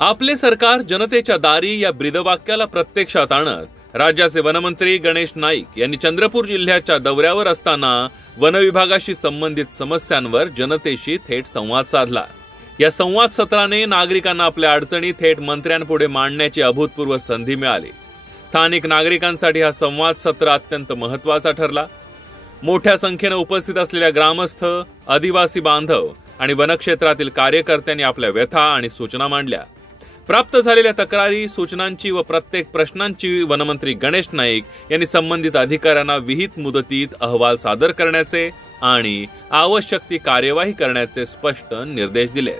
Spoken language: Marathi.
आपले सरकार जनतेच्या दारी या ब्रीदवाक्याला प्रत्यक्षात आणत राज्याचे वनमंत्री गणेश नाईक यांनी चंद्रपूर जिल्ह्याच्या दौऱ्यावर असताना वनविभागाशी संबंधित समस्यांवर जनतेशी थेट संवाद साधला। या संवाद सत्राने नागरिकांना आपल्या अडचणी थेट मंत्र्यांपुढे मांडण्याची अभूतपूर्व संधी मिळाली। स्थानिक नागरिकांसाठी हा संवाद सत्र अत्यंत महत्त्वाचा ठरला। मोठ्या संख्येने उपस्थित असलेल्या ग्रामस्थ, आदिवासी बांधव आणि वनक्षेत्रातील कार्यकर्त्यांनी आपल्या व्यथा आणि सूचना मांडल्या। प्राप्त झालेल्या तक्रारी, सूचनांची व प्रत्येक प्रश्नांची वनमंत्री गणेश नाईक यांनी संबंधित अधिकाऱ्यांना विहित मुदतीत अहवाल सादर करण्याचे आणि आवश्यक ती कार्यवाही करण्याचे स्पष्ट निर्देश दिले।